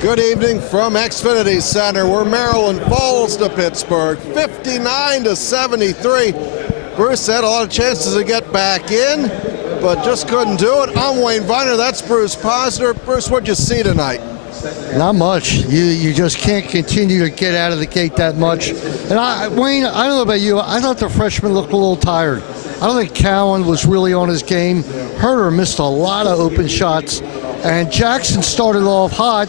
Good evening from Xfinity Center, where Maryland falls to Pittsburgh, 59-73. Bruce had a lot of chances to get back in, but just couldn't do it. I'm Wayne Viner. That's Bruce Posner. Bruce, what'd you see tonight? Not much. You just can't continue to get out of the gate that much. And Wayne, I don't know about you. I thought the freshmen looked a little tired. I don't think Cowan was really on his game. Herder missed a lot of open shots, and Jackson started off hot,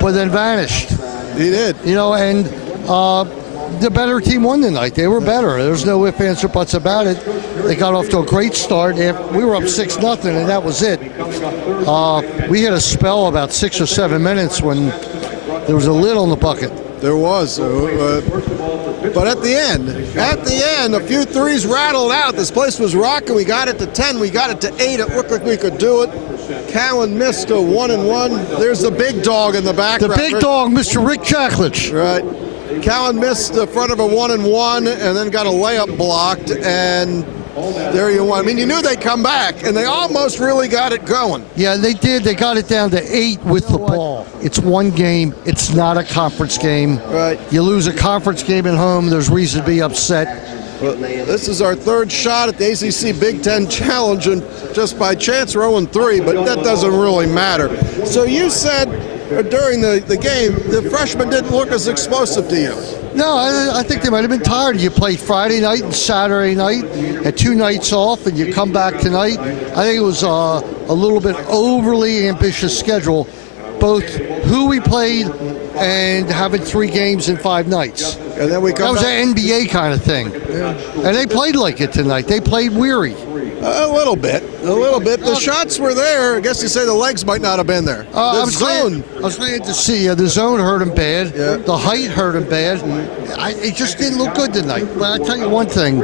but then vanished. He did. You know, and the better team won tonight. They were better. There's no ifs, ands, or buts about it. They got off to a great start. We were up 6-0, and that was it. We had a spell about 6 or 7 minutes when there was a lid on the bucket. There was. But at the end, a few threes rattled out. This place was rocking. We got it to 10. We got it to 8. It looked like we could do it. Cowan missed a 1-and-1. There's the big dog in the background. The big dog, Mr. Rick Jacklich. Right. Cowan missed the front of a 1-and-1 and then got a layup blocked, and there you went. I mean, you knew they'd come back, and they almost really got it going. Yeah, they did. They got it down to 8 with the ball. It's one game. It's not a conference game. Right. You lose a conference game at home, there's reason to be upset. Well, this is our third shot at the ACC Big Ten Challenge, and just by chance we're 0-3, but that doesn't really matter. So you said during the game, the freshmen didn't look as explosive to you. No, I think they might have been tired. You played Friday night and Saturday night, had 2 nights off, and you come back tonight. I think it was a little bit overly ambitious schedule, both who we played and having 3 games in 5 nights. And then we come That was back. an NBA kind of thing. Yeah. And they played like it tonight. They played weary. A little bit. The shots were there. I guess you say the legs might not have been there. I was glad to see the zone hurt him bad. Yeah. The height hurt him bad. It just didn't look good tonight. But I tell you one thing,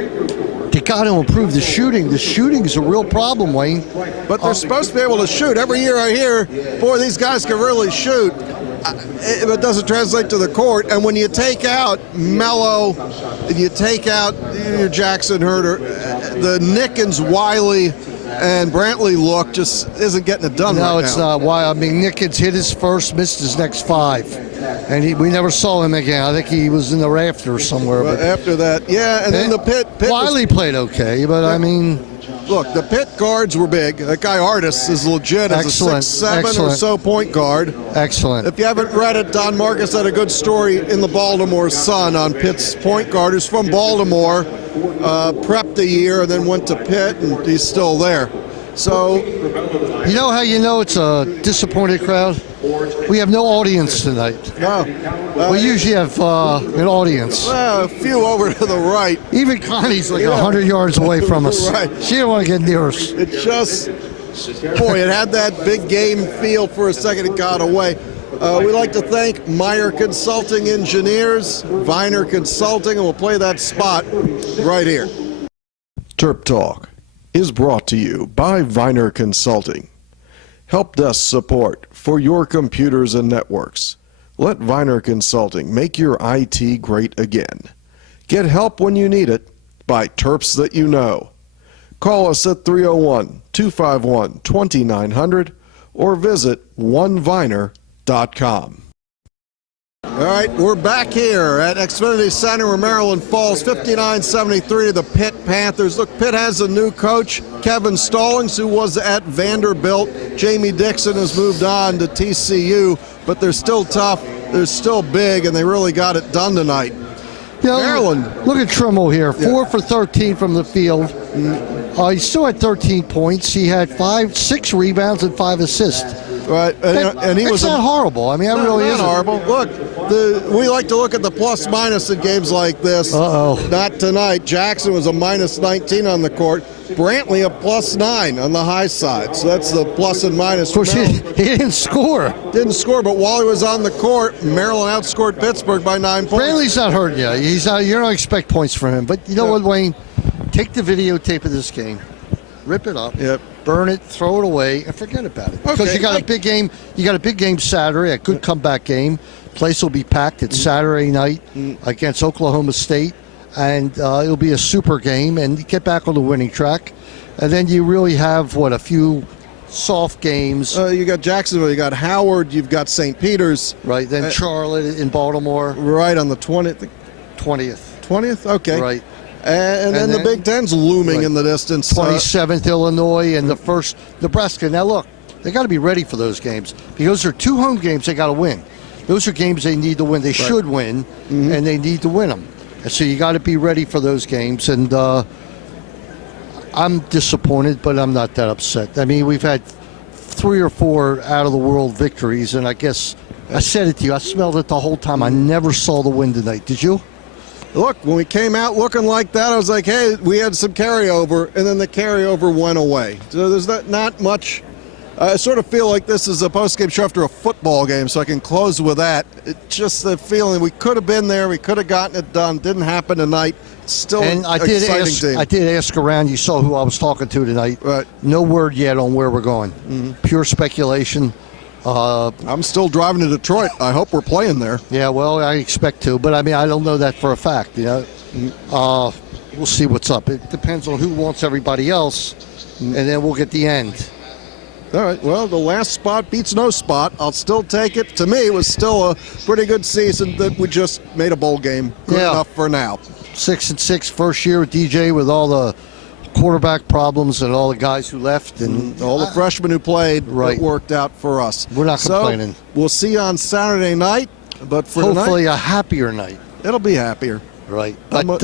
they got to improve the shooting. The shooting is a real problem, Wayne. But they're supposed to be able to shoot. Every year I hear, boy, these guys can really shoot. It doesn't translate to the court. And when you take out Mello and you take out your Jackson Herder, the Nickens, Wiley, and Brantley look just isn't getting it done right now. No, it's not. Why? I mean, Nickens hit his first, missed his next 5. And we never saw him again. I think he was in the rafters somewhere. But after that, yeah, and then the Pitt Wiley played okay, but I mean... Look, the Pitt guards were big. That guy Artis is legit as a 6'7" or so point guard. Excellent. If you haven't read it, Don Marcus had a good story in the Baltimore Sun on Pitt's point guard, who's from Baltimore, prepped a year and then went to Pitt, and he's still there. So, you know how you know it's a disappointed crowd? We have no audience tonight. No. We usually have an audience. Well, a few over to the right. Even Connie's like 100 yards away from us. Right. She didn't want to get near us. It just, boy, it had that big game feel for a second. It got away. We'd like to thank Meyer Consulting Engineers, Viner Consulting, and we'll play that spot right here. Terp Talk is brought to you by Viner Consulting. Help desk support for your computers and networks. Let Viner Consulting make your IT great again. Get help when you need it by Terps that you know. Call us at 301-251-2900 or visit oneviner.com. All right, we're back here at Xfinity Center where Maryland falls 59-73 to the Pitt Panthers. Look, Pitt has a new coach, Kevin Stallings, who was at Vanderbilt. Jamie Dixon has moved on to TCU, but they're still tough, they're still big, and they really got it done tonight. Maryland. Look at Trimble here, 4 for 13 from the field. He still had 13 points. He had 6 rebounds and 5 assists. Right, and he was not horrible. I mean, that really isn't horrible. Look, we like to look at the plus-minus in games like this. Not tonight. Jackson was a -19 on the court. Brantley a +9 on the high side. So that's the plus and minus. Of course, he didn't score. Didn't score, but while he was on the court, Maryland outscored Pittsburgh by 9 points. Brantley's not hurt yet. He's not. You don't expect points from him. But you know what, Wayne? Take the videotape of this game, rip it up, burn it, throw it away, and forget about it. Because you got a big game. You got a big game Saturday, a good comeback game. Place will be packed. It's Saturday night against Oklahoma State, and it'll be a super game. And you get back on the winning track, and then you really have a few soft games. You got Jacksonville, you got Howard, you've got St. Peter's. Right, then Charlotte in Baltimore. Right, on the 20th. 20th? Okay. Right. And then the Big Ten's looming in the distance. 27th Illinois and the first Nebraska. Now look, they got to be ready for those games because they're 2 home games they got to win. Those are games they need to win. They should win, and they need to win them. And so you got to be ready for those games. And I'm disappointed, but I'm not that upset. I mean, we've had 3 or 4 out-of-the-world victories, and I guess I said it to you. I smelled it the whole time. I never saw the win tonight. Did you? Look, when we came out looking like that, I was like, hey, we had some carryover, and then the carryover went away. So there's not much. I sort of feel like this is a postgame show after a football game, so I can close with that. It's just the feeling we could have been there, we could have gotten it done. Didn't happen tonight. Still an exciting team. I did ask around. You saw who I was talking to tonight. Right. No word yet on where we're going. Pure speculation. I'm still driving to Detroit. I hope we're playing there. Yeah, well, I expect to, but I mean, I don't know that for a fact. You know, we'll see what's up. It depends on who wants everybody else, and then we'll get the end. All right, well, the last spot beats no spot. I'll still take it. To me, it was still a pretty good season that we just made a bowl game. Good enough for now. 6-6 first year with DJ with all the quarterback problems and all the guys who left. And all the freshmen who played, it worked out for us. We're not complaining. We'll see you on Saturday night, but for hopefully tonight, a happier night. It'll be happier. Right. But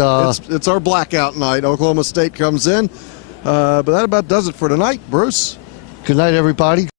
it's our blackout night. Oklahoma State comes in. But that about does it for tonight, Bruce. Good night, everybody.